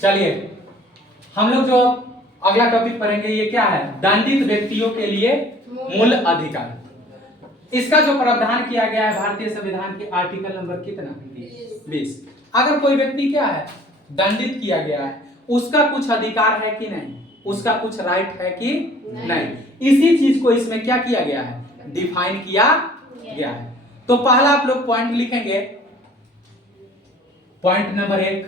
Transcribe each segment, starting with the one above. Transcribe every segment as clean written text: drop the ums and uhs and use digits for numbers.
चलिए हम लोग जो अगला टॉपिक पढ़ेंगे ये क्या है, दंडित व्यक्तियों के लिए मूल अधिकार। इसका जो प्रावधान किया गया है भारतीय संविधान के आर्टिकल नंबर कितना 20। अगर कोई व्यक्ति क्या है दंडित किया गया है, उसका कुछ अधिकार है कि नहीं, उसका कुछ राइट है कि नहीं, इसी चीज को इसमें क्या किया गया है, डिफाइन किया गया है। तो पहला आप लोग पॉइंट लिखेंगे, पॉइंट नंबर 1,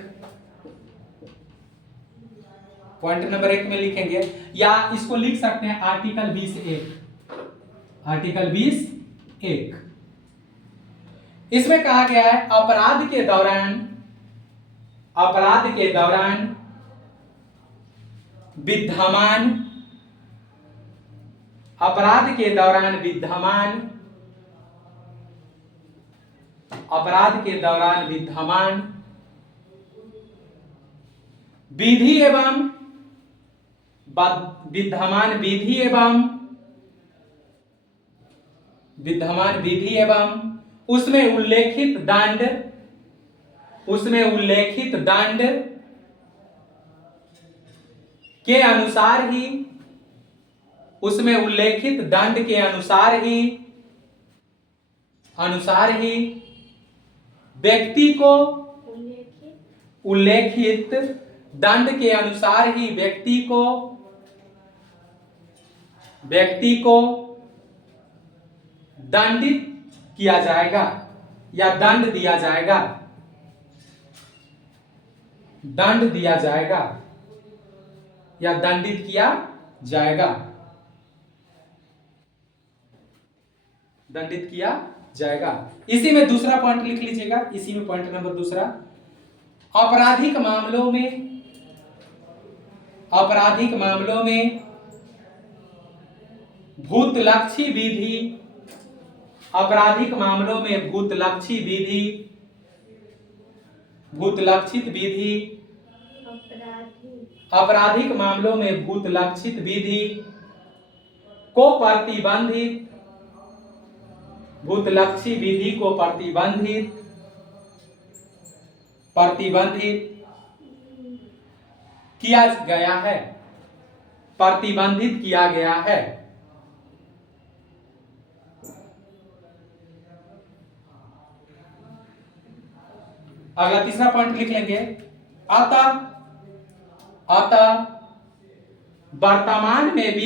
पॉइंट नंबर 1 में लिखेंगे, या इसको लिख सकते हैं आर्टिकल 20(1), आर्टिकल 20(1). इसमें कहा गया है अपराध के दौरान विद्यमान, अपराध के दौरान विद्यमान विधि एवं उसमें उल्लेखित दंड के अनुसार ही व्यक्ति को उल्लेखित दंड के अनुसार ही व्यक्ति को दंडित किया जाएगा या दंड दिया जाएगा या दंडित किया जाएगा, दंडित किया जाएगा। इसी में दूसरा पॉइंट लिख लीजिएगा, इसी में पॉइंट नंबर दूसरा, आपराधिक मामलों में भूतलक्षी विधि, आपराधिक मामलों में भूतलक्षित विधि को प्रतिबंधित किया गया है। अगला तीसरा पॉइंट लिख लेंगे, अतः वर्तमान में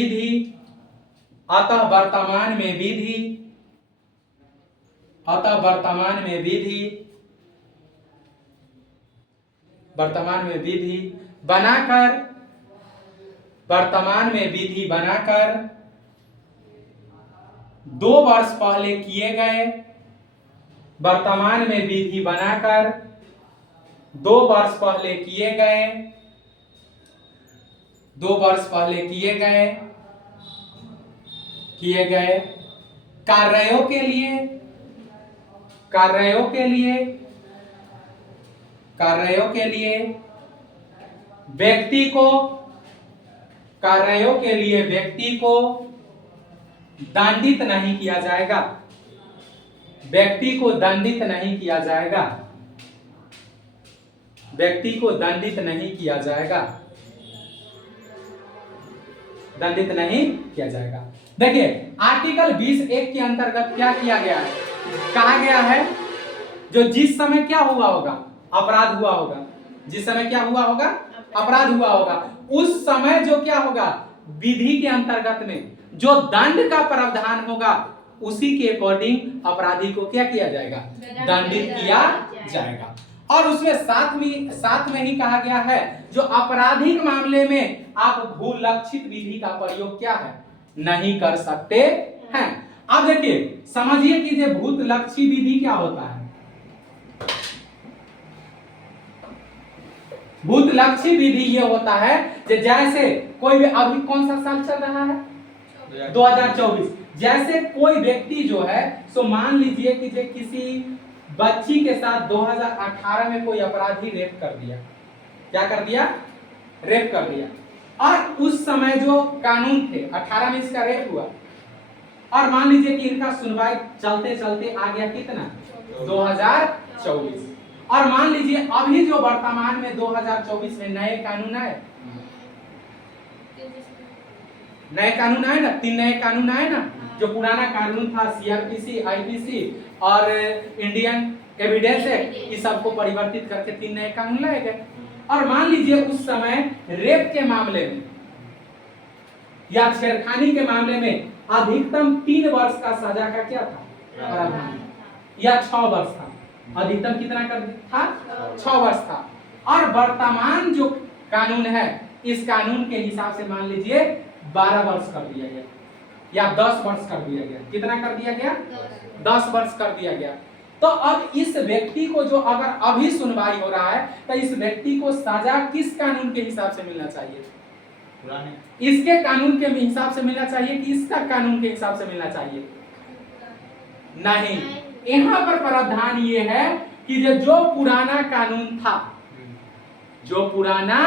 विधि बनाकर 2 वर्ष पहले किए गए, वर्तमान में विधि बनाकर 2 वर्ष पहले किए गए कार्यों के लिए व्यक्ति को दंडित नहीं किया जाएगा, व्यक्ति को दंडित नहीं किया जाएगा। देखिए आर्टिकल 20(1) के अंतर्गत क्या किया गया है, कहा गया है जो जिस समय क्या हुआ होगा, अपराध हुआ होगा, जिस समय क्या हुआ होगा, अपराध हुआ होगा, उस समय जो क्या होगा, विधि के अंतर्गत में जो दंड का प्रावधान होगा उसी के अकॉर्डिंग अपराधी को क्या किया जाएगा, दंडित किया जाएगा। और उसमें साथ में ही कहा गया है जो आपराधिक मामले में आप भूलक्षित विधि का प्रयोग क्या है, नहीं कर सकते हैं। अब देखिए समझिए कि ये भूतलक्षी विधि क्या होता है। भूतलक्षी विधि ये होता है कि जैसे कोई भी, अभी कौन सा साल चल रहा है, 2024, जैसे कोई व्यक्ति जो है सो मान लीजिए कि जो किसी बच्ची के साथ 2018 में कोई अपराधी रेप कर दिया, क्या कर दिया, रेप कर दिया, और उस समय जो कानून थे 18 में इसका रेप हुआ, और मान लीजिए कि इनका सुनवाई चलते चलते आ गया कितना, 2024, और मान लीजिए अभी जो वर्तमान में 2024 में नए कानून आए, नए कानून आए ना, 3 नए कानून आए ना। जो पुराना कानून था सीआरपीसी, आईपीसी और इंडियन एविडेंस एक्ट, इस सबको परिवर्तित करके 3 नए कानून लाए गए। और मान लीजिए उस समय रेप के मामले में या छेड़खानी के मामले में अधिकतम 3 वर्ष का सजा का क्या था प्रावधान, या 6 वर्ष था। अधिकतम कितना कर था? 6 वर्ष था। और वर्तमान जो कानून है, इस कानून के हिसाब से मान लीजिए 12 वर्ष कर दिया गया या 10 वर्ष कर दिया गया। कितना कर दिया गया? 10 वर्ष कर दिया गया। तो अब इस व्यक्ति को जो अगर अभी सुनवाई हो रहा है, तो इस व्यक्ति को सजा किस कानून के हिसाब से मिलना चाहिए? पुराने इसके कानून के हिसाब से मिलना चाहिए कि इसका कानून के हिसाब से मिलना चाहिए? नहीं, यहाँ पर प्रावधान ये है कि जो पुराना कानून था, जो पुराना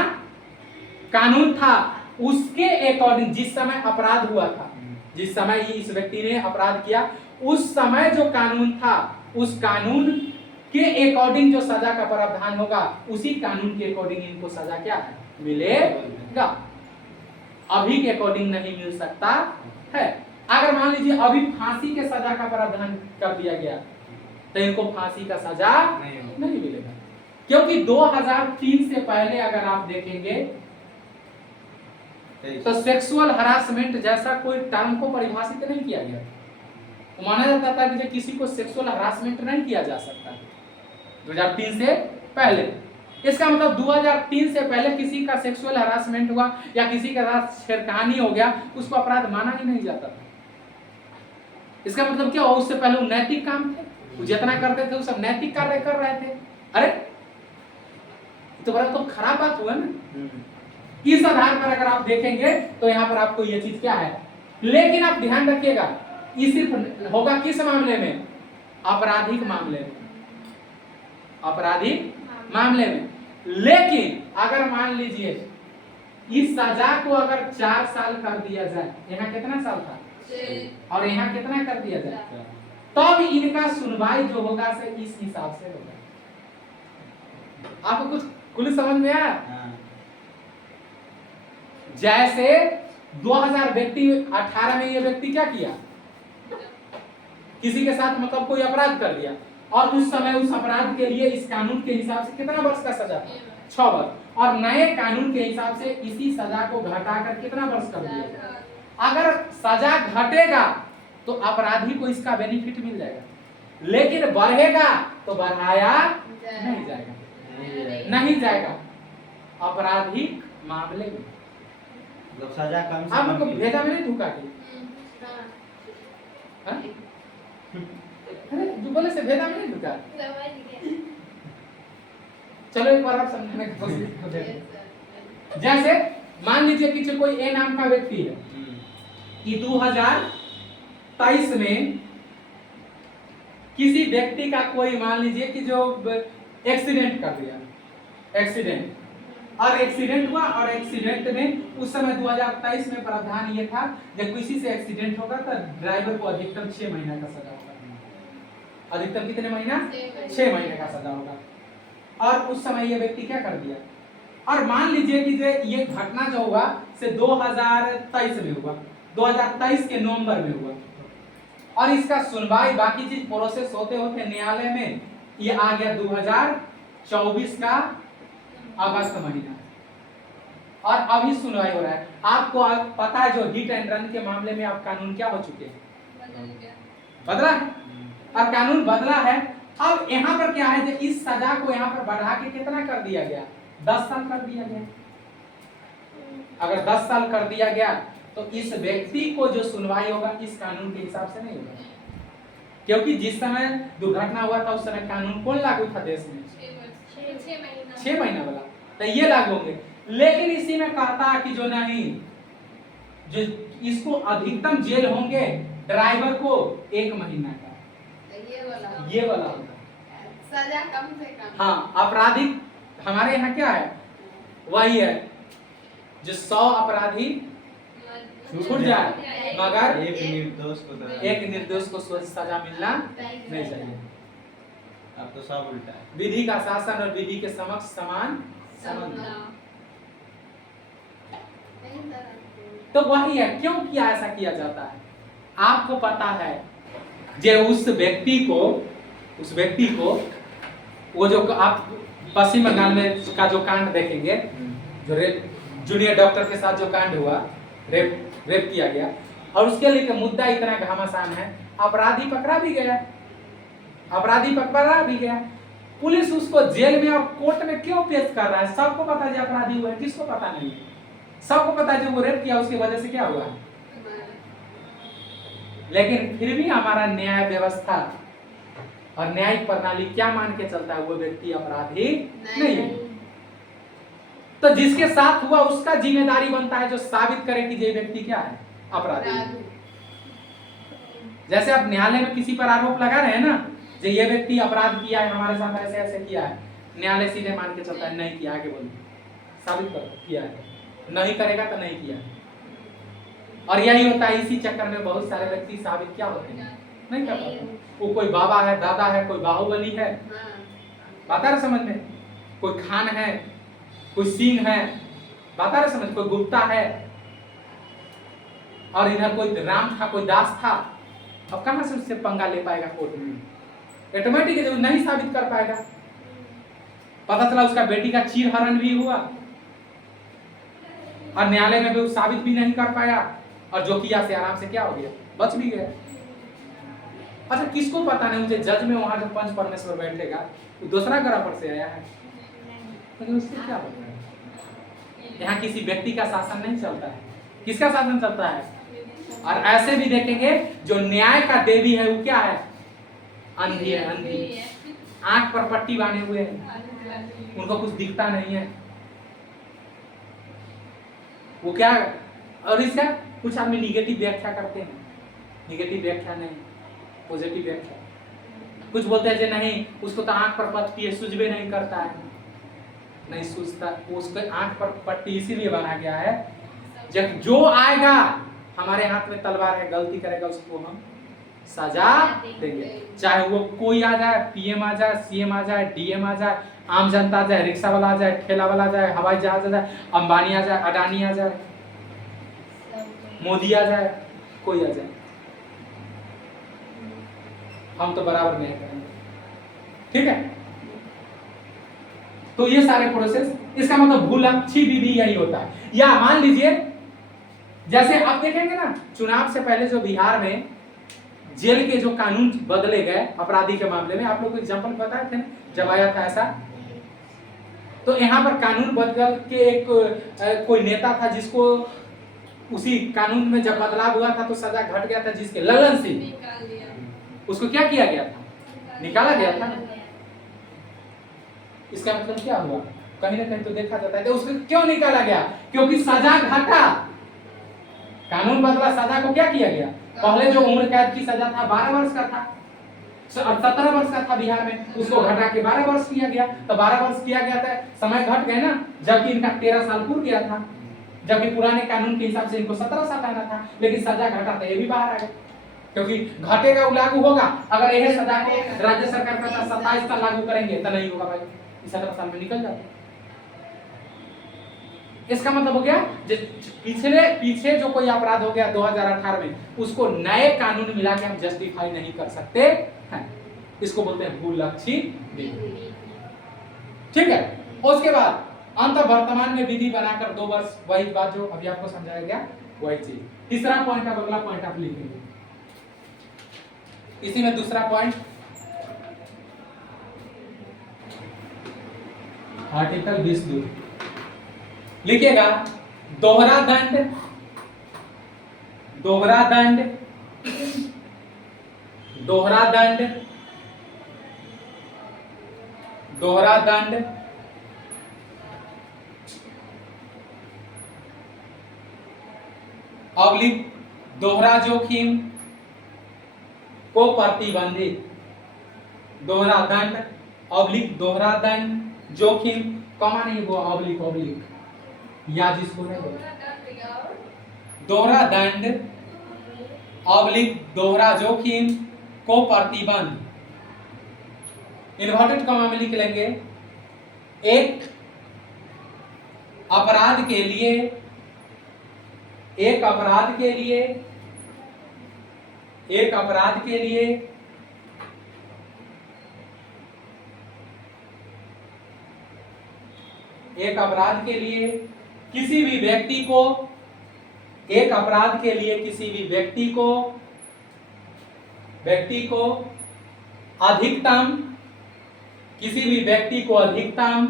कानून था उसके अकॉर्डिंग जिस समय अपराध हुआ था, जिस समय इस व्यक्ति ने अपराध किया, उस समय जो कानून था, उस कानून के अकॉर्डिंग जो सजा का प्रावधान होगा, उसी कानून के अकॉर्डिंग इनको सजा क्या है? मिलेगा। अभी के अकॉर्डिंग नहीं मिल सकता है। अगर मान लीजिए अभी फांसी के सजा का प्रावधान कर दिया गया, तो इनको फांसी का सजा नहीं मिलेगा, क्योंकि 2003 से पहले अगर आप देखेंगे तो सेक्सुअल हरासमेंट जैसा कोई टर्म को परिभाषित नहीं किया गया। माना जाता था कि किसी को सेक्सुअल हरासमेंट नहीं किया जा सकता 2003 से पहले। इसका मतलब 2003 से पहले किसी का सेक्सुअल हरासमेंट हुआ या किसी के साथ छेड़खानी हो गया, उसको अपराध माना ही नहीं जाता था। इसका मतलब क्या हुआ? उससे पहले वो नैतिक काम थे, वो जितना करते थे वो सब नैतिक कार्य कर रहे थे। अरे तो बड़ा तो खराब बात हुआ ना। इस आधार पर अगर आप देखेंगे तो यहाँ पर आपको ये चीज क्या है, लेकिन आप ध्यान रखिएगा, ये सिर्फ होगा किस मामले में? आपराधिक मामले में, आपराधिक मामले में। लेकिन अगर मान लीजिए इस सजा को अगर 4 साल कर दिया जाए, यहाँ कितना साल था और यहाँ कितना कर दिया जाए, तब इनका सुनवाई जो होगा से इस हिसाब से होगा। आपको कुछ कुल समझ में आया? जैसे 2018 में ये व्यक्ति क्या किया, किसी के साथ मतलब कोई अपराध कर दिया, और उस समय उस अपराध के लिए इस कानून के हिसाब से कितना वर्ष का सजा था? 6 वर्ष। और नए कानून के हिसाब से इसी सजा को घटाकर कितना वर्ष कर दिया? अगर सजा घटेगा तो अपराधी को इसका बेनिफिट मिल जाएगा, लेकिन बढ़ेगा तो बढ़ाया नहीं जाएगा, नहीं जाएगा। आपराधिक मामले में सजा कम से आपको भेजा में नहीं धोखा की, अरे जो बोले से भेजा में नहीं धोखा। चलो एक बार आप समझाने की कोशिश करें। जैसे मान लीजिए कि कोई ए नाम का व्यक्ति है कि 2023 में किसी व्यक्ति का कोई मान लीजिए कि जो एक्सीडेंट कर दिया, एक्सीडेंट, और एक्सीडेंट हुआ, और एक्सीडेंट में उस समय 2023 में प्रावधान ये था जब किसी से एक्सीडेंट होगा तो ड्राइवर को अधिकतम 6 महीना का सजा होगा। अधिकतम कितने महीना? 6 महीने का सजा होगा। और उस समय ये व्यक्ति क्या कर दिया, और मान लीजिए कि ये घटना जो हुआ से 2023 में हुआ, 2023 के नवंबर में हुआ, और इसका सुनवाई बाकी चीज प्रोसेस होते होते न्यायालय में ये आ गया 2024 का अगस्त महीना, और अभी सुनवाई हो रहा है। आपको पता है जो हिट एंड रन के मामले में आप कानून क्या हो चुके हैं? बदला है, और कानून बदला है। अब यहाँ पर क्या है कि इस सजा को यहाँ पर बढ़ा के कितना कर दिया गया? 10 साल कर दिया गया। अगर 10 साल कर दिया गया तो इस व्यक्ति को जो सुनवाई होगा इस कानून के हिसाब से नहीं होगा, क्योंकि जिस समय दुर्घटना हुआ था उस समय कानून कौन लागू था देश में? 6 महीना वाला, तो ये लागू होंगे। लेकिन इसी में कहता कि जो नहीं, जो इसको अधिकतम जेल होंगे ड्राइवर को 1 महीना का, ये वाला होगा सजा कम से कम। हाँ, आपराधिक हमारे यहाँ क्या है, वही है जो 100 अपराधी छूट जाए मगर एक निर्दोष को सजा मिलना नहीं चाहिए। अब तो सब उल्टा है। विधि का शासन और विधि के समक्ष समान संबंध। तो वही है, क्यों किया ऐसा किया जाता है? आपको पता है जे उस व्यक्ति को वो जो आप पश्चिम बंगाल में का जो कांड देखेंगे, जो जूनियर डॉक्टर के साथ जो कांड हुआ, रेप किया गया, और उसके लिए मुद्दा इतना घमासान है, अपराधी पकड़ा भी गया। पुलिस उसको जेल में और कोर्ट में क्यों पेश कर रहा है? सबको पता है अपराधी हुआ है, किसको पता नहीं है? सबको पता है जो वो रेप किया उसकी वजह से क्या हुआ है। लेकिन फिर भी हमारा न्याय व्यवस्था और न्यायिक प्रणाली क्या मान के चलता है? वो व्यक्ति अपराधी नहीं है। तो जिसके साथ हुआ उसका जिम्मेदारी बनता है जो साबित करे कि ये व्यक्ति क्या है, अपराधी। जैसे आप न्यायालय में किसी पर आरोप लगा रहे हैं ना, जो ये व्यक्ति अपराध किया है, हमारे साथ ऐसे ऐसे किया है, न्यायालय सीधे मान के चलता है नहीं किया, आगे बोलिए, साबित कर किया है, नहीं करेगा तो नहीं किया। और यही होता है, इसी चक्कर में बहुत सारे व्यक्ति साबित क्या होते हैं, नहीं कर पाते। वो कोई बाबा है, दादा है, कोई बाहुबली है, बात आ रहा समझ में, कोई खान है, कोई सिंह है, बात आ रहा समझ, कोई गुप्ता है, और इधर कोई राम था, कोई दास था। अब कहां से उससे पंगा ले पाएगा कोर्ट में? ऑटोमेटिक जब नहीं साबित कर पाएगा। पता चला उसका बेटी का चीरहरण भी हुआ और न्यायालय में भी वो साबित भी नहीं कर पाया, और जो किया से आराम से क्या हो गया, बच भी गया। अच्छा, किसको पता नहीं, मुझे जज में वहां जो पंच परमेश्वर बैठेगा वो दूसरा ग्रह पर से आया है, लेकिन उससे क्या होता है? यहाँ किसी व्यक्ति का शासन नहीं चलता है, किसका शासन चलता है? और ऐसे भी देखेंगे जो न्याय का देवी है वो क्या है, अंधी है, अंधी, आंख पर पट्टी बांधे हुए हैं, उनको कुछ दिखता नहीं है। वो क्या, और इसका कुछ आदमी निगेटिव व्याख्या करते हैं, निगेटिव व्याख्या नहीं, पॉजिटिव व्याख्या। कुछ बोलते हैं कि नहीं उसको तो आंख पर पट्टी है, सूझबे नहीं करता है, नहीं सूझता, उसको आंख पर पट्टी इसीलिए बना गया है जब जो आएगा हमारे हाथ में तलवार है, गलती करेगा उसको हम सजा देंगे। चाहे वो कोई आ जाए, पीएम आ जाए, सीएम आ जाए, डीएम आ जाए, आम जनता आ जाए, रिक्शा वाला आ जाए, ठेला वाला आ जाए, हवाई जहाज आ जाए, अंबानी आ जाए, अडानी आ जाए, मोदी आ जाए, कोई आ जाए, हम तो बराबर नहीं करेंगे। ठीक है, तो ये सारे प्रोसेस, इसका मतलब भूलक्षी विधि यही होता है। या मान लीजिए जैसे आप देखेंगे ना, चुनाव से पहले जो बिहार में जेल के जो कानून बदले गए अपराधी के मामले में, आप लोग को एग्जांपल बताए थे जब आया था ऐसा, तो यहाँ पर कानून बदल के एक कोई नेता था जिसको उसी कानून में जब बदलाव हुआ था तो सजा घट गया था, जिसके ललन सिंह, उसको क्या किया गया था, निकाला गया था। इसका मतलब क्या हुआ, कहीं ना कहीं तो देखा जाता है तो उसको क्यों निकाला गया, क्योंकि सजा घटा, कानून बदला, सजा को क्या किया गया। पहले जो उम्र कैद की सजा था 12 वर्ष का था, 17 वर्ष का था बिहार में, उसको घटा के 12 वर्ष किया गया। तो 12 वर्ष किया गया था, समय घट गए ना, जबकि इनका 13 साल पूरा गया था, जबकि पुराने कानून के हिसाब से इनको 17 साल आना था, लेकिन सजा घटा था, ये भी बाहर आ गया, क्योंकि घटेगा वो लागू होगा। अगर यही सजा को राज्य सरकार का 27 साल लागू करेंगे तो नहीं होगा भाई, 17 साल में निकल जाता। इसका मतलब हो गया पीछे जो कोई अपराध हो गया 2018 में, उसको नए कानून मिला के हम जस्टिफाई नहीं कर सकते हैं, इसको बोलते हैं भूलक्षी विधि। ठीक है, उसके बाद अंत वर्तमान में विधि बनाकर 2 वर्ष, वही बात जो अभी आपको समझाया गया वही चीज। तीसरा पॉइंट, अगला पॉइंट आप लिखेंगे इसी में, दूसरा पॉइंट आर्टिकल 20(2) लिखिएगा, दोहरा दंड, दोहरा दंड, दोहरा दंड, दोहरा दंड, अवलिक दोहरा जोखिम को प्रतिबंधित, दोहरा दंड अवलिक दोहरा दंड जोखिम, कमा नहीं वो अवलिक, अवलिक या जिसको नहीं बोलते, दोहरा दंड अवलिक दोहरा जोखिम को प्रतिबंध, इन्वर्टेड कॉमा में लिख लेंगे एक अपराध के लिए, एक अपराध के लिए, एक अपराध के लिए एक अपराध के लिए किसी भी व्यक्ति को, एक अपराध के लिए किसी भी व्यक्ति को अधिकतम, किसी भी व्यक्ति को अधिकतम,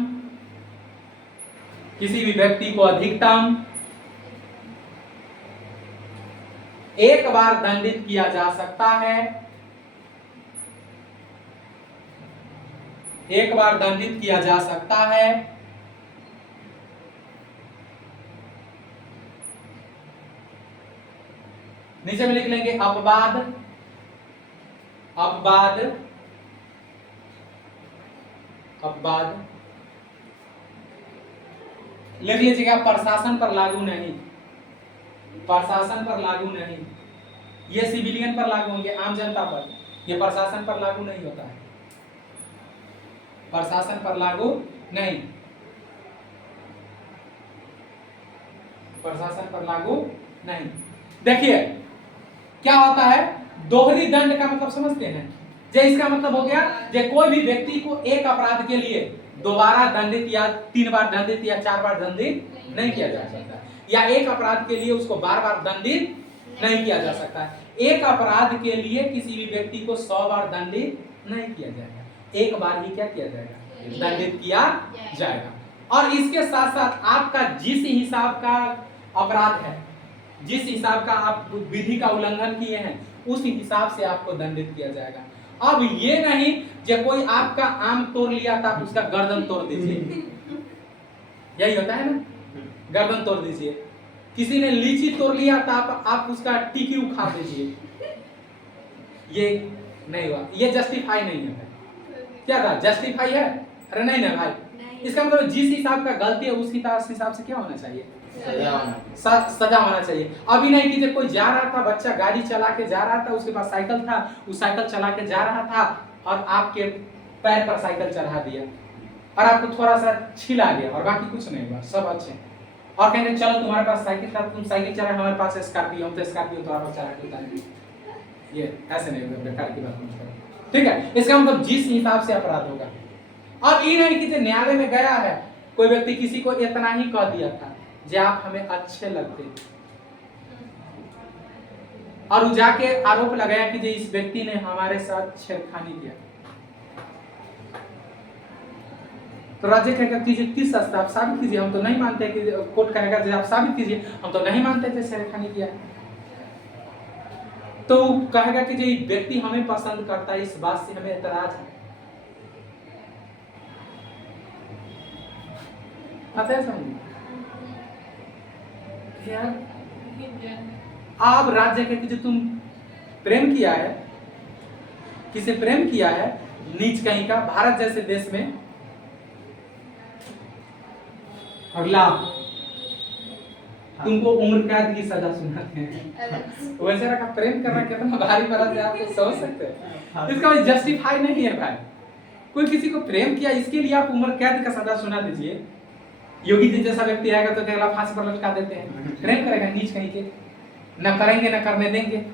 किसी भी व्यक्ति को अधिकतम एक बार दंडित किया जा सकता है, एक बार दंडित किया जा सकता है नीचे में लिख लेंगे अपवाद, अपवाद, अपवाद लिख लीजिएगा प्रशासन पर लागू नहीं, प्रशासन पर लागू नहीं, ये सिविलियन पर लागू होंगे, आम जनता पर, ये प्रशासन पर लागू नहीं होता है, प्रशासन पर लागू नहीं, प्रशासन पर लागू नहीं। देखिए क्या होता है, दोहरी दंड का मतलब समझते हैं, जे इसका मतलब हो गया जे कोई भी व्यक्ति को एक अपराध के लिए दोबारा दंडित या 3 बार दंडित या 4 बार दंडित नहीं किया जा सकता, या एक अपराध के लिए उसको बार बार दंडित नहीं किया जा सकता। एक अपराध के लिए किसी भी व्यक्ति को 100 बार दंडित नहीं किया जाएगा, एक बार ही क्या किया जाएगा, दंडित किया जाएगा। और इसके साथ साथ आपका जिस हिसाब का अपराध है, जिस हिसाब का आप विधि का उल्लंघन किए हैं, उस हिसाब से आपको दंडित किया जाएगा। अब ये नहीं जो कोई आपका आम तोड़ लिया था उसका गर्दन तोड़ दीजिए, यही होता है ना, गर्दन तोड़ दीजिए। किसी ने लीची तोड़ लिया था आप उसका टिकी उखाड़ दीजिए, ये नहीं हुआ, ये जस्टिफाई नहीं है भाई। क्या था, जस्टिफाई है? अरे नहीं ना भाई, इसका मतलब जिस हिसाब का गलती है उस हिसाब से क्या होना चाहिए, सजा होना चाहिए। अभी नहीं कि कोई जा रहा था, बच्चा गाड़ी चला के जा रहा था, उसके पास साइकिल था, उस साइकिल चला के जा रहा था और आपके पैर पर साइकिल चढ़ा दिया और आपको थोड़ा सा छिला गया और बाकी कुछ नहीं हुआ, सब अच्छे, और कहेंगे चलो तुम्हारे पास साइकिल था, तुम साइकिल चला, हमारे पास स्कॉर्पियो, हम तो स्कॉर्पियो तुम्हारे पास चला के उतारेंगे, ये ऐसे नहीं होगा, बेकार की बात मत करो, ठीक है। इसका मतलब जिस हिसाब से अपराध होगा। अब ये नहीं कि न्यायालय में गया है कोई व्यक्ति, किसी को इतना ही कह दिया था जो आप हमें अच्छे लगते, और वो जाके आरोप लगाया कि इस व्यक्ति ने हमारे साथ छेड़खानी किया, तो राज्य कहेगा कीजिए, किस हस्ते आप साबित कीजिए, हम तो नहीं मानते कि, कोर्ट कहेगा आप साबित कीजिए, हम तो नहीं मानते थे छेड़खानी किया। तो कहेगा कि जो व्यक्ति हमें पसंद करता है, इस बात से हमें एतराज है। आता है समझ? आप राज्य कहते जो तुम प्रेम किया है, किसे प्रेम किया है, नीच कहीं का, भारत जैसे देश में, अगला तुमको उम्र कैद की सजा सुनाते हैं। वैसे रखा प्रेम करना कितना भारी पड़ा है, आप समझ सकते हैं। इसका जस्टिफाई नहीं है भाई, कोई किसी को प्रेम किया इसके लिए आप उम्र कैद का सजा सुना दीजिए। योगी जी जैसा व्यक्ति आएगा तो कहेगा फांसी पर लटका देते हैं, प्रेम करेगा नीच कहीं के, न करेंगे न करने देंगे।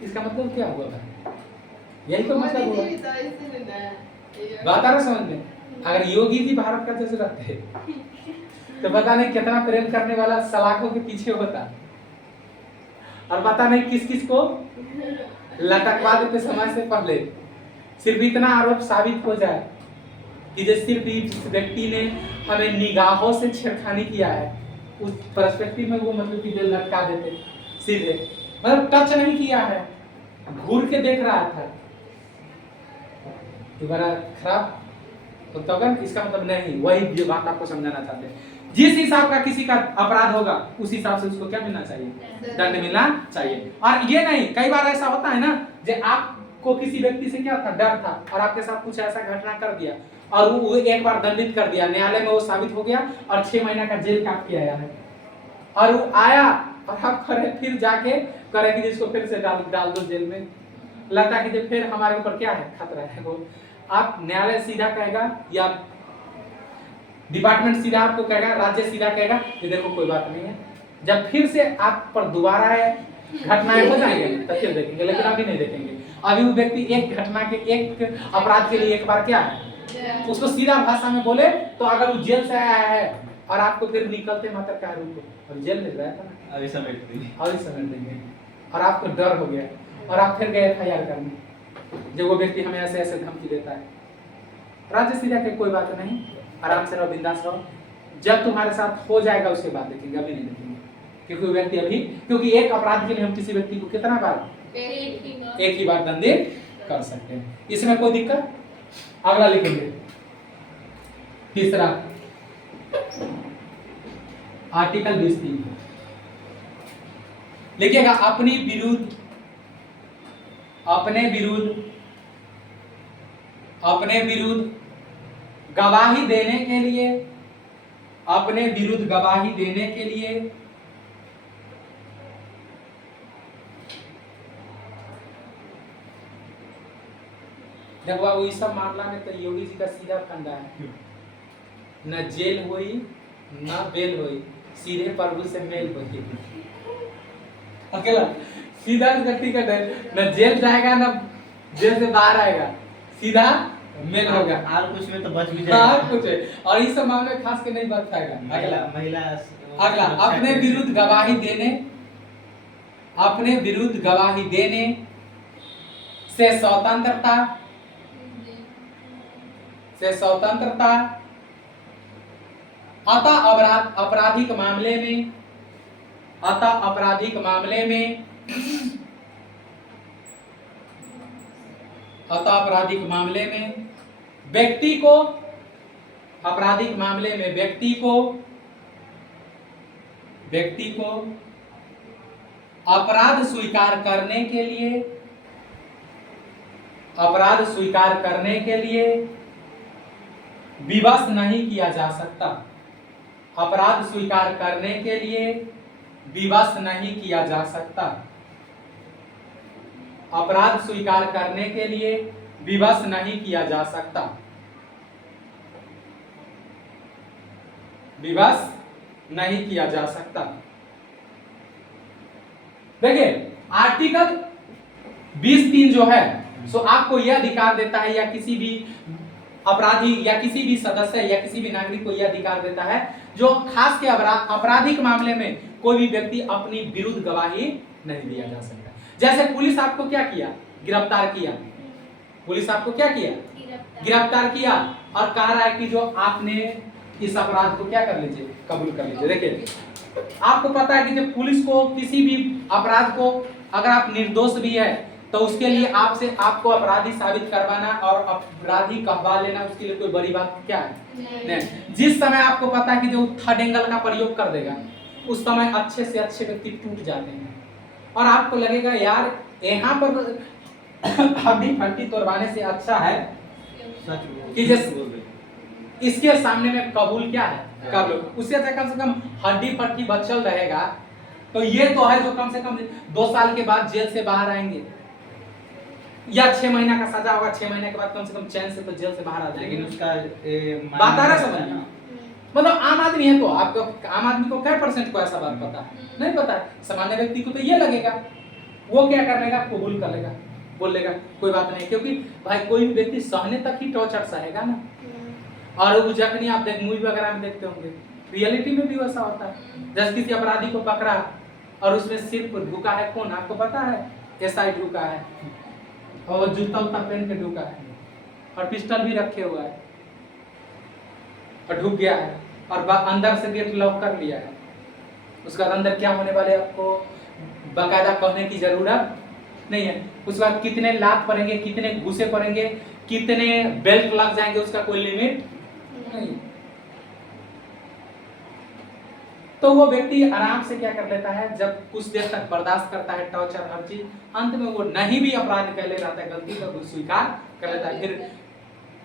इसका मतलब क्या हुआ भाई, यही तो मतलब हुआ, बात आ रहा समझ में। अगर योगी जी भारत का जज रहते तो पता नहीं कितना प्रेम करने वाला सलाखों के पीछे होता, और पता नहीं किस किस को लटकवा देते समाज से पहले। सिर्फ इतना आरोप साबित हो जाए कि जो सिर्फ इस व्यक्ति ने हमें निगाहों से छेड़खानी किया है, उस पर्सपेक्टिव में वो मतलब कि दिल लटका देते सीधे, मतलब टच नहीं किया है, घूर के देख रहा था, ये बड़ा खराब। तो तब इसका मतलब नहीं, वही बात आपको समझाना चाहते हैं। जिस हिसाब का किसी का अपराध होगा उस हिसाब से उसको क्या मिलना चाहिए, दंड मिलना चाहिए। और ये नहीं, कई बार ऐसा होता है ना, जो आपको किसी व्यक्ति से क्या था, डर था, और आपके साथ कुछ ऐसा घटना कर दिया और वो एक बार दंडित कर दिया, न्यायालय में वो साबित हो गया और 6 महीना का जेल काट के आया है, और वो आया और आप करे फिर जाके करे कि जिसको फिर से डाल दो जेल में, लगता है कि जो फिर हमारे ऊपर क्या है, खतरा है, वो आप न्यायालय सीधा कहेगा या डिपार्टमेंट सीधा आपको कहेगा, राज्य सीधा कहेगा कि देखो कोई बात नहीं है। जब फिर से आप पर दोबारा है घटनाएं हो जाएंगे तब फिर देखेंगे, लेकिन अभी नहीं देखेंगे। अभी वो व्यक्ति एक घटना के एक अपराध के लिए एक बार क्या है, उसको सीधा भाषा में बोले तो अगर वो जेल से आया है और आपको फिर निकलते मात्र क्या रूप और जेल में गया था ना, अभी समेट देंगे, अभी समझ देंगे और आपको डर हो गया और आप फिर गए FIR करने, जब वो व्यक्ति हमें ऐसे ऐसे धमकी देता है। राज्य सीधा के कोई बात नहीं, आराम से रहो, बिंदास रहो, जब तुम्हारे साथ हो जाएगा उसके बाद देखेंगे, अभी नहीं देखेंगे। क्योंकि वो व्यक्ति अभी, क्योंकि एक अपराध के लिए हम किसी व्यक्ति को कितना बार एक ही बार दंडित कर सकते हैं, इसमें कोई दिक्कत। अगला लिखेंगे तीसरा आर्टिकल 20(3) लिखिएगा, अपने विरुद्ध गवाही देने के लिए, अपने विरुद्ध गवाही देने के लिए देखो बाबू इस सब मामला में तो योगी जी का सीधा फंडा है, न जेल हुई न बेल हुई, सीधे प्रभु से मेल हुई। अकेला सीधा व्यक्ति का न जेल जाएगा न जेल से बाहर आएगा, सीधा मेल होगा। और कुछ में तो बच भी हाँ जाएगा। कुछ है, और इस सब मामले में खास के नहीं बच पाएगा। महिला अगला अपने विरुद्ध गवाही देने, अपने विरुद्ध गवाही देने से स्वतंत्रता, अतः आपराधिक मामले में व्यक्ति को, आपराधिक मामले में व्यक्ति को अपराध स्वीकार करने के लिए विवश नहीं किया जा सकता। अपराध स्वीकार करने के लिए विवश नहीं किया जा सकता। अपराध स्वीकार करने के लिए विवश नहीं किया जा सकता। विवश नहीं किया जा सकता। देखिए आर्टिकल 20(3) जो है सो आपको यह अधिकार देता है, या किसी भी अपराधी या किसी भी सदस्य या किसी भी नागरिक को यह अधिकार देता है, जो खास के आपराधिक मामले में कोई भी व्यक्ति अपनी विरुद्ध गवाही नहीं दिया जा सकता। जैसे पुलिस आपको क्या किया, गिरफ्तार किया, पुलिस आपको क्या किया, गिरफ्तार किया और कह रहा है कि जो आपने इस अपराध को क्या कर लीजिए, कबूल कर लीजिए। देखिए आपको पता है कि जब पुलिस को किसी भी अपराध को अगर आप निर्दोष भी है तो उसके लिए आपको अपराधी साबित करवाना और अपराधी कहवा लेना उसके लिए कोई बड़ी बात क्या है, नहीं। जिस समय आपको पता है कि जो थर्ड एंगल का प्रयोग कर देगा उस समय अच्छे से अच्छे व्यक्ति टूट जाते हैं और आपको लगेगा यार यहाँ पर हड्डी फट्टी तोड़वाने से अच्छा है कि जैसे इसके सामने में कबूल क्या है कर लो, उससे अच्छा कम से कम हड्डी फट्टी बचल रहेगा। तो ये तो है जो कम से कम 2 साल के बाद जेल से बाहर आएंगे या 6 महीना का सजा होगा, 6 महीने के बाद कम से कम चैन से तो जेल से बाहर आ जाएंगे। लेकिन उसका बात आ रहा समझ, मतलब आम आदमी है तो आपको, आम आदमी को क्या % को ऐसा बात पता है, नहीं पता है। सामान्य व्यक्ति को तो ये लगेगा, वो क्या कर लेगा, कबूल कर लेगा, बोल लेगा कोई बात नहीं, क्योंकि भाई कोई भी व्यक्ति सहने तक ही टॉर्चर सहेगा ना। और वो जखनी आप मूवी वगैरह में देखते होंगे, रियलिटी में भी वैसा होता है। जैसे किसी अपराधी को पकड़ा और उसमें सिर्फ ढुका है कौन, आपको पता है, SI ढुका है और जूता उता पहन के ढुका है और पिस्टल भी रखे हुआ है और ढुक गया है और अंदर से गेट लॉक कर लिया है। उसके बाद अंदर क्या होने वाले आपको बाकायदा कहने की जरूरत नहीं है। उसके बाद कितने लात पड़ेंगे, कितने घूसे पड़ेंगे, कितने बेल्ट लग जाएंगे, उसका कोई लिमिट नहीं। तो वो व्यक्ति आराम से क्या कर लेता है, जब कुछ देर तक बर्दाश्त करता है टॉर्चर हर चीज, अंत में वो नहीं भी अपराध कर ले रहता है, गलती का वो स्वीकार कर लेता है, फिर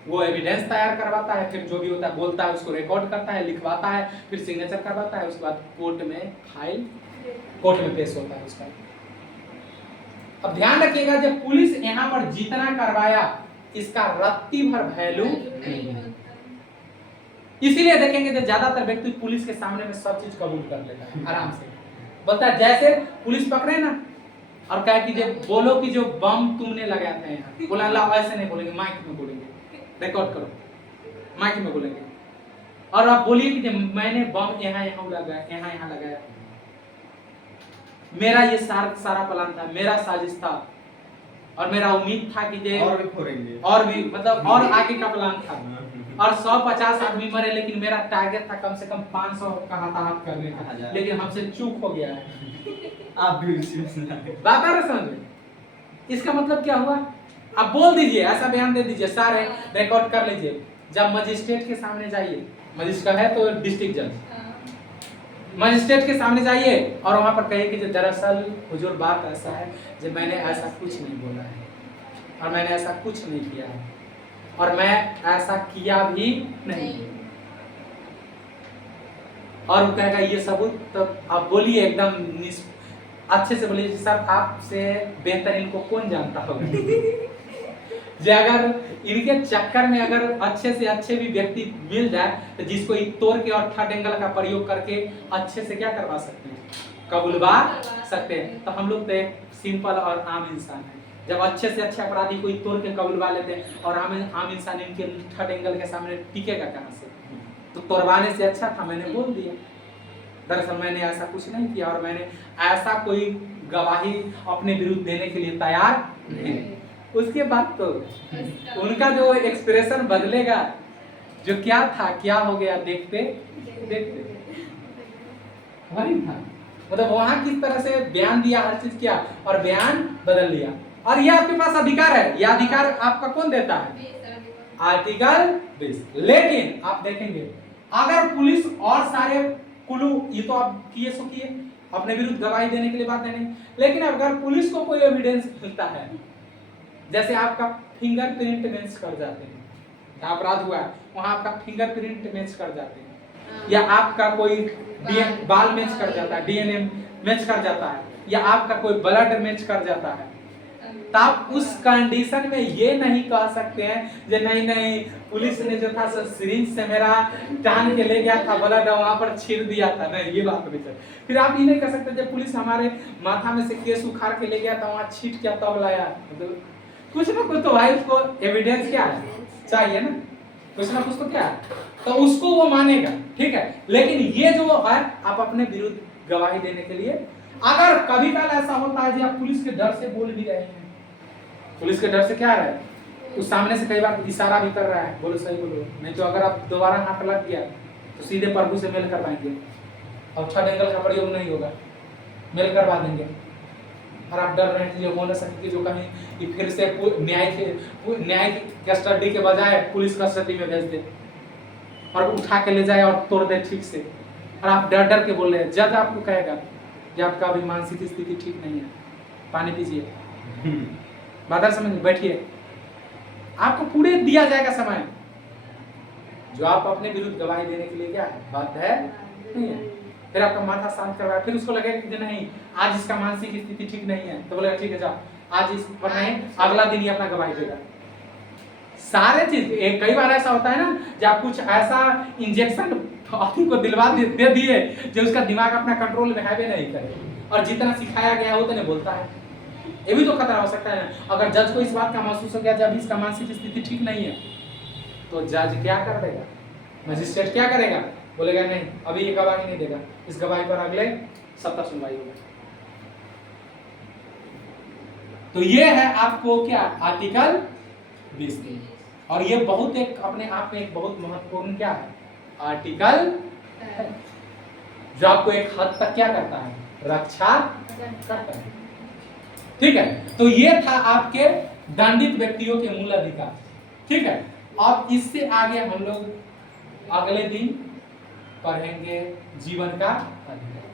वो एविडेंस तैयार करवाता है, फिर जो भी होता है बोलता है उसको रिकॉर्ड करता है, लिखवाता है, फिर सिग्नेचर करवाता है, उसके बाद कोर्ट में फाइल कोर्ट में पेश होता है उसका। अब ध्यान रखिएगा, जब पुलिस यहाँ पर जितना करवाया इसका रत्ती भर वैल्यू नहीं है। इसीलिए देखेंगे जो ज्यादातर व्यक्ति पुलिस के सामने में सब चीज कबूल कर लेता है आराम से। बोलता है जैसे पुलिस पकड़े ना और कहे कि जब बोलो कि जो बम तुमने लगाया था यहाँ, बोला ला ऐसे नहीं बोलेंगे, माइक में बोलेंगे, रिकॉर्ड करो, माइक में बोलेंगे। और आप बोलिए कि जब मैंने बम यहाँ लगाया, यहाँ लगाया, मेरा ये सारा प्लान था, मेरा साजिश था और मेरा उम्मीद था कि जे और भी फोड़ेंगे, और भी मतलब और आगे का प्लान था और 150 आदमी मरे, लेकिन मेरा टारगेट था कम से कम 500 का हताहत करने का, लेकिन हमसे चूक हो गया है। आप भी उसी में बात आ रहा समझ? इसका मतलब क्या हुआ? आप बोल दीजिए, ऐसा बयान दे दीजिए, सारे रिकॉर्ड कर लीजिए। जब मजिस्ट्रेट के सामने जाइए, मजिस्ट्रेट है तो डिस्ट्रिक्ट जज, मजिस्ट्रेट के सामने जाइए और वहां पर कहिए कि जो दरअसल हुजूर बात ऐसा है जब मैंने ऐसा कुछ नहीं बोला है और मैंने ऐसा कुछ नहीं किया है और मैं ऐसा किया भी नहीं। और वो कहेगा ये सबूत, तो आप बोलिए एकदम अच्छे से बोलिए सर आपसे बेहतर इनको कौन जानता होगा। जे अगर इनके चक्कर में अगर अच्छे से अच्छे भी व्यक्ति मिल जाए तो जिसको तोड़ के और थर्ड एंगल का प्रयोग करके अच्छे से क्या करवा सकते हैं, कबूलवा सकते हैं। तो हम लोग तो एक सिंपल और आम इंसान है, जब अच्छे से अच्छे अपराधी को तोड़ के कबूलवा लेते हैं और आम इंसान इनके थर्ड एंगल के सामने टिकेगा कहाँ से? तो तोड़वाने से अच्छा था मैंने बोल दिया दरअसल मैंने ऐसा कुछ नहीं किया और मैंने ऐसा कोई गवाही अपने विरुद्ध देने के लिए तैयार नहीं। उसके बाद तो उनका जो एक्सप्रेशन बदलेगा, जो क्या था क्या हो गया देखते देखते वही था। मतलब वहां किस तरह से बयान दिया, हर चीज किया और बयान बदल लिया। और ये आपके पास अधिकार है, यह अधिकार आपका कौन देता है? आर्टिकल 20। लेकिन आप देखेंगे अगर पुलिस और सारे कुलू, ये तो आप किए सो किए अपने विरुद्ध गवाही देने के लिए बात नहीं, लेकिन अगर पुलिस को कोई एविडेंस मिलता है, जैसे आपका फिंगरप्रिंट मैच कर जाते हैं, अपराध हुआ है वहां आपका फिंगरप्रिंट मैच कर जाते हैं, या आपका कोई बाल मैच कर जाता है, डीएनए मैच कर जाता है, या आपका कोई ब्लड मैच कर जाता है, तो आप उस कंडीशन में ये नहीं कह सकते हैं कि नहीं पुलिस ने जो था सिरिंज से मेरा टान के ले गया था, ब्लड वहां पर छीर दिया था, नहीं ये बात नहीं चल। फिर आप ये नहीं कह सकते जब पुलिस हमारे माथा में से केस उखाड़ के ले गया था वहां छीट क्या तब लाया, मतलब कुछ ना कुछ तो भाई उसको एविडेंस क्या है चाहिए ना, कुछ ना कुछ तो क्या है, तो उसको वो मानेगा, ठीक है। लेकिन ये जो है आप अपने विरुद्ध गवाही देने के लिए, अगर कभी कल ऐसा होता है कि आप पुलिस के डर से बोल भी रहे हैं, पुलिस के डर से क्या है, उस सामने से कई बार इशारा भी कर रहा है, बोलो सही बोलो, नहीं तो अगर आप दोबारा हाथ लग गया तो सीधे प्रभु से मेल करवाएंगे और थर्ड एंगल का प्रयोग नहीं होगा, मेल करवा देंगे। और आप डर रहे हैं हो न सके कि जो कहीं कि फिर से न्याय कस्टडी के बजाय पुलिस कस्टडी में भेज दे और उठा के ले जाए और तोड़ दे ठीक से, और आप डर डर के बोल रहे हैं। जज आपको कहेगा कि आपका अभी मानसिक स्थिति ठीक नहीं है, पानी पीजिए, बात समझ बैठिए, आपको पूरे दिया जाएगा समय जो आप अपने विरुद्ध गवाही देने के लिए क्या है बात है नहीं है। फिर आपका माथा शांत करवाया, फिर उसको लगेगा कि नहीं आज इसका मानसिक स्थिति ठीक नहीं है, तो बोलेगा ठीक है जाओ आज इस पर नहीं, अगला दिन ही अपना गवाही देगा। सारे चीज कई बार ऐसा होता है ना जब आप कुछ ऐसा इंजेक्शन को दिलवा दे दिए जो उसका दिमाग अपना कंट्रोल में है नहीं करे, और जितना सिखाया गया है उतना बोलता है। ये भी तो खतरा हो सकता है ना। अगर जज को इस बात का महसूस हो गया जब इसका मानसिक स्थिति ठीक नहीं है, तो जज क्या कर देगा, मजिस्ट्रेट क्या करेगा, बोलेगा नहीं अभी ये गवाही नहीं देगा, इस गवाही पर अगले सप्ताह सुनवाई होगी। तो ये है आपको क्या आर्टिकल 20, और ये बहुत एक अपने आप में एक बहुत महत्वपूर्ण क्या है आर्टिकल है, जो आपको एक हद तक क्या करता है रक्षा करता है, ठीक है। तो ये था आपके दंडित व्यक्तियों के मूल अधिकार, ठीक है। अब इससे आगे हम लोग अगले दिन पढ़ेंगे जीवन का अधिकार।